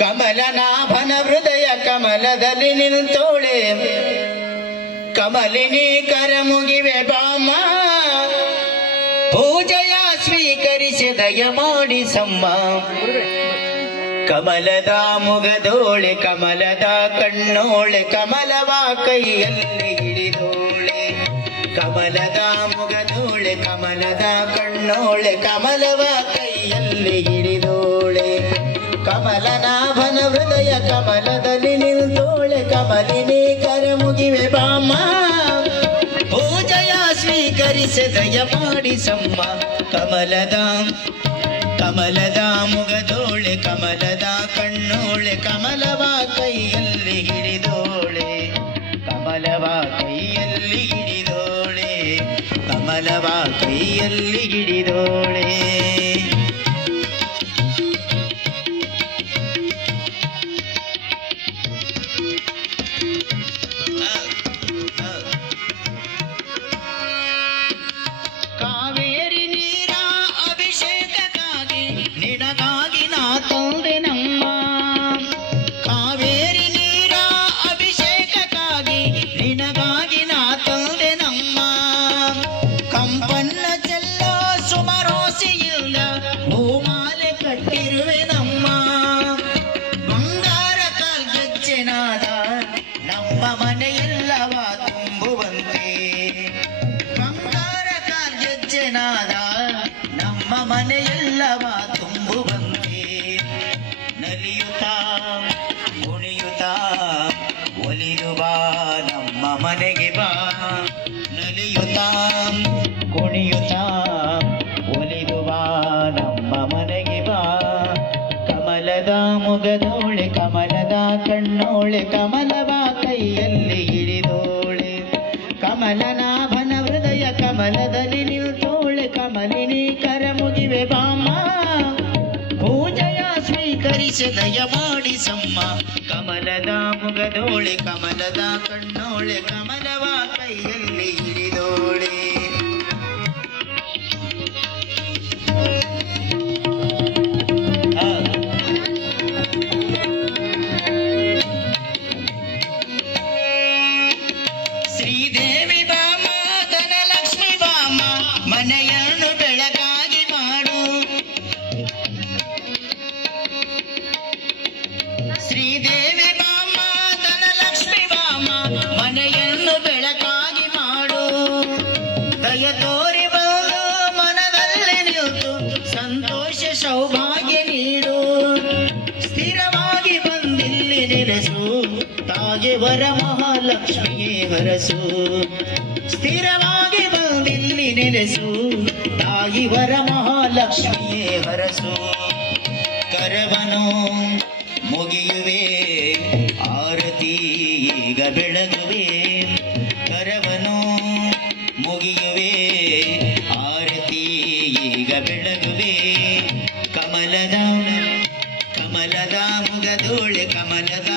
ಕಮಲನಾಭನ ಹೃದಯ ಕಮಲದಲ್ಲಿ ನಿಂತೋಳೆ, ಕಮಲಿನಿ ಕರ ಮುಗಿವೆ ಬಾಮ, ಪೂಜೆಯ ಸ್ವೀಕರಿಸಿ ದಯ ಮಾಡಿ ಸಮ್ಮ. ಕಮಲದ ಮುಗದೋಳೆ ಕಮಲದ ಕಣ್ಣೋಳೆ, ಕಮಲವ ಕೈಯಲ್ಲಿ ಹಿಡಿದೋಳೆ. ಕಮಲದ ಮುಗದೋಳೆ ಕಮಲದ ಕಣ್ಣೋಳೆ, ಕಮಲವ ಕೈಯಲ್ಲಿ ಹಿಡಿದೋಳೆ. ಕಮಲನಾಭನ ಹೃದಯ ಕಮಲದಲ್ಲಿ ನಿಂತೋಳೆ, ಕಮಲಿನಿ ಕರ ಮುಗಿವೆ ಬಾಮ, ಪೂಜೆಯ ಸ್ವೀಕರಿಸಿ ದಯ ಮಾಡಿ ಸಮ್ಮ. ಕಮಲದ ಮುಗದೋಳೆ ಕಮಲದ ಕಣ್ಣೋಳೆ, ಕಮಲವ ಕೈಯಲ್ಲಿ ಹಿಡಿದೋಳೆ. ಕಮಲವ ಕೈಯಲ್ಲಿ ಹಿಡಿದೋಳೆ, ಕಮಲವ ಕೈಯಲ್ಲಿ ಹಿಡಿದೋಳೆ. ಮನೆಯೆಲ್ಲವ ತುಂಬುವಂತೆ ಬಂಗಾರ ಕಾರ್ಯಜ್ಜನಾದ, ನಮ್ಮ ಮನೆಯೆಲ್ಲವ ತುಂಬುವಂತೆ. ನಲಿಯುತ್ತಾ ಕುಣಿಯುತ್ತಾ ಒಲಿದು ಬಾ ನಮ್ಮ ಮನೆಗೆ ಬಾ. ನಲಿಯುತ್ತಾ ಕುಣಿಯುತ್ತಾ ಒಲಿದು ಬಾ ನಮ್ಮ ಮನೆಗೆ ಬಾ. ಕಮಲದ ಮುಗದೋಳೆ ಕಮಲದ ಕಣ್ಣೋಳೆ, ಕಮಲವ ಕೈಯಲ್ಲಿ ಹಿಡಿದೋಳೆ. ಕಮಲನಾಭನ ಹೃದಯ ಕಮಲದಲ್ಲಿ ನಿಲ್ತೋಳೆ, ಕಮಲಿನಿ ಕರ ಮುಗಿವೆ ಬಾಮ, ಪೂಜೆಯ ಸ್ವೀಕರಿಸಿ ದಯ ಮಾಡಿ ಸಮ್ಮ. ಕಮಲದ ಮುಗದೋಳೆ ಕಮಲದ ಕಣ್ಣೋಳೆ, ಕಮಲವ ಕೈಯಲ್ಲಿ ಹಿಡಿದೋಳೆ. ಶ್ರೀದೇವಿ ಬಾಮ ಧನಲಕ್ಷ್ಮಿ ಬಾಮ, ಮನೆಯನ್ನು ಬೆಳಕಾಗಿ ಮಾಡು. ಶ್ರೀದೇವಿ ಬಾಮ ಧನಲಕ್ಷ್ಮಿ ಬಾಮ, ಮನೆಯನ್ನು ಬೆಳಕಾಗಿ ಮಾಡು. ದಯ ತೋರಿ ಬಂದು ಮನದಲ್ಲಿ ನಿಂತು ಸಂತೋಷ ಸೌಭಾಗ್ಯ ನೀಡು. ಸ್ಥಿರವಾಗಿ ಬಂದಿಲ್ಲಿ ನೆಲೆಸು, ತಾಗೆ ವರ ಮಹಾಲಕ್ಷ್ಮಿಯೇ ಹರಸು. ಸ್ಥಿರವಾಗಿ ಬಂದಿಲ್ಲಿ ನೆಲೆಸು, ತಾಯಿ ವರ ಮಹಾಲಕ್ಷ್ಮಿಯೇ ಹರಸು. ಕರವನು ಮುಗಿಯುವೆ ಆರತಿ ಈಗ ಬೆಳಗುವೆ. ಕರವನು ಮುಗಿಯುವೆ ಆರತಿ ಈಗ ಬೆಳಗುವೆ. ಕಮಲದ ಮುಗದೋಳೆ ಕಮಲದ